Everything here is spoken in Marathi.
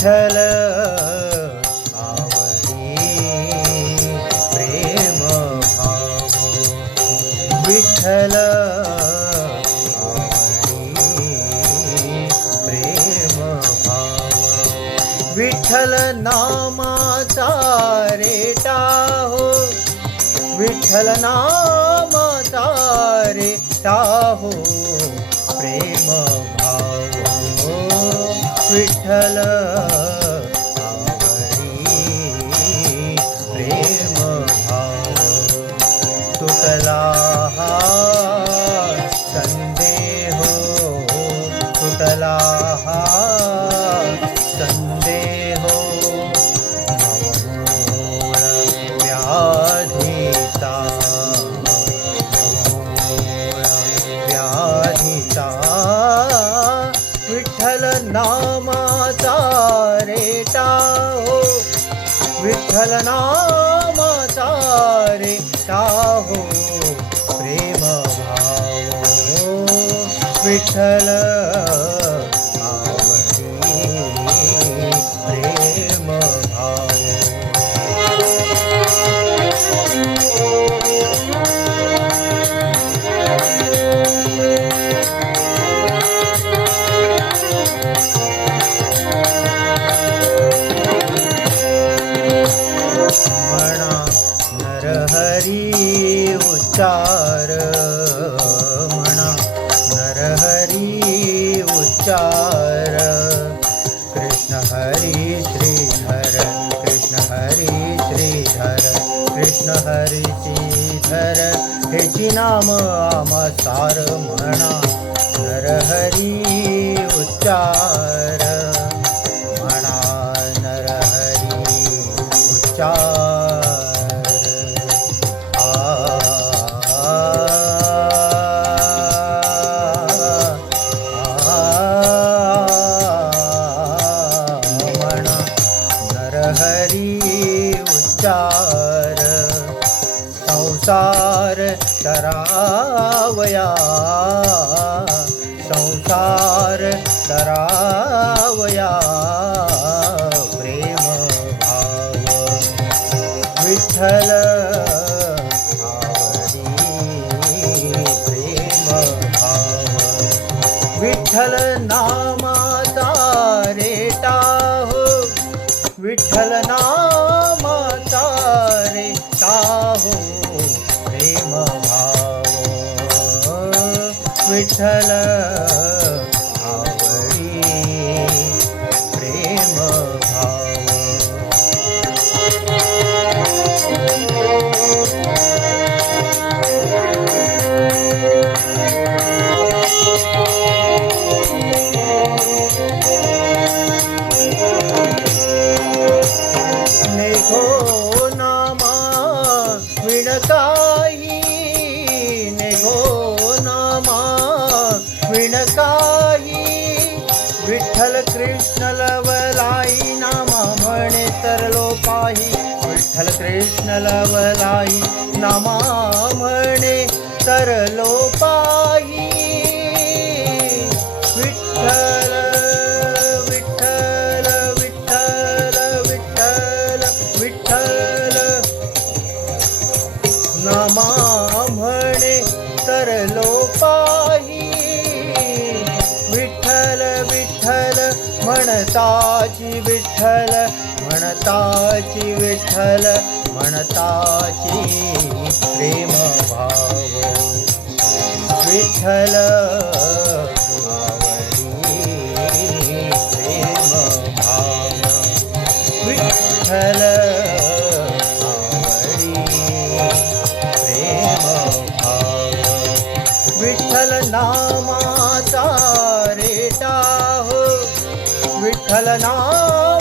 विठ्ठल आवडी प्रेम भाव विठ्ठल विठ्ठल नामाचा रेटा हो विठ्ठल नामाचा रेटा हो प्रेम भाव विठ्ठल आवडी प्रेम भाव तुटला हा संदेह तुटला हा संदेह मूळ व्याधीचा विठ्ठल नामाचा रेटा हो विठ्ठल नामाचा रेटा हो प्रेम भाव विठ्ठल हरी उच्चार म्हणा नरहरी उच्चार कृष्ण हरी श्रीधर कृष्ण हरी श्रीधर कृष्ण हरी श्रीधर हेची नाम आम्हा सार म्हणा नरहरी उच्चार म्हणा नरहरी उच्चार हरी उच्चार संसार तरावया संसार तरावया प्रेम भाव विठ्ठल आवडी प्रेम भाव विठ्ठल नामाचा रेटा हो विठ्ठल नामाचा रेटा हो प्रेम भाव विठ्ठल आवडी प्रेम भाव काही नेगो नामा विण काही विठ्ठल कृष्ण लवलाई नामा म्हणे तरलो पाही विठ्ठल कृष्ण लवलाई नामा म्हणे तरलो पाही विठ्ठल विठ्ठल विठ्ठल विठ्ठल विठ्ठल नामा म्हणे तरलो पाही विठ्ठल विठ्ठल म्हणताची विठ्ठल म्हणताची विठ्ठल म्हणताची प्रेम भाव विठ्ठल आवडी प्रेम भाव विठ्ठल विठ्ठल नामाचा रेटा हो विठ्ठल नाम